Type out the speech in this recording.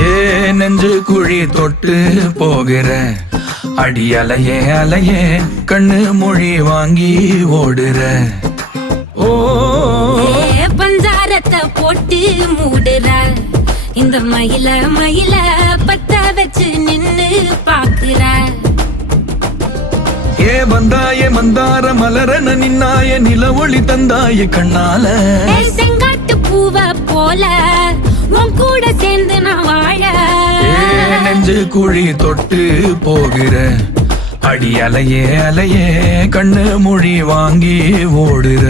ஏ நெஞ்சு குழி தொட்டு போகிற அடி அலையே அலையே கண்ணு மொழி வாங்கி ஓடுற. ஓ பஞ்சாரத்தை போட்டு மூடுற இந்த மயில மயில பத்த வச்சு நின்னு பாக்குற. ஏ வந்தாய மந்தார மலரன நின்னாய நில ஒளி தந்தாய கண்ணால. செங்காட்டு பூவ போல உன் கூட சேர்ந்து நான் வாழ. நெஞ்சு குழி தொட்டு போகிற அடி அலையே அலையே கண்ணு மொழி வாங்கி ஓடுற.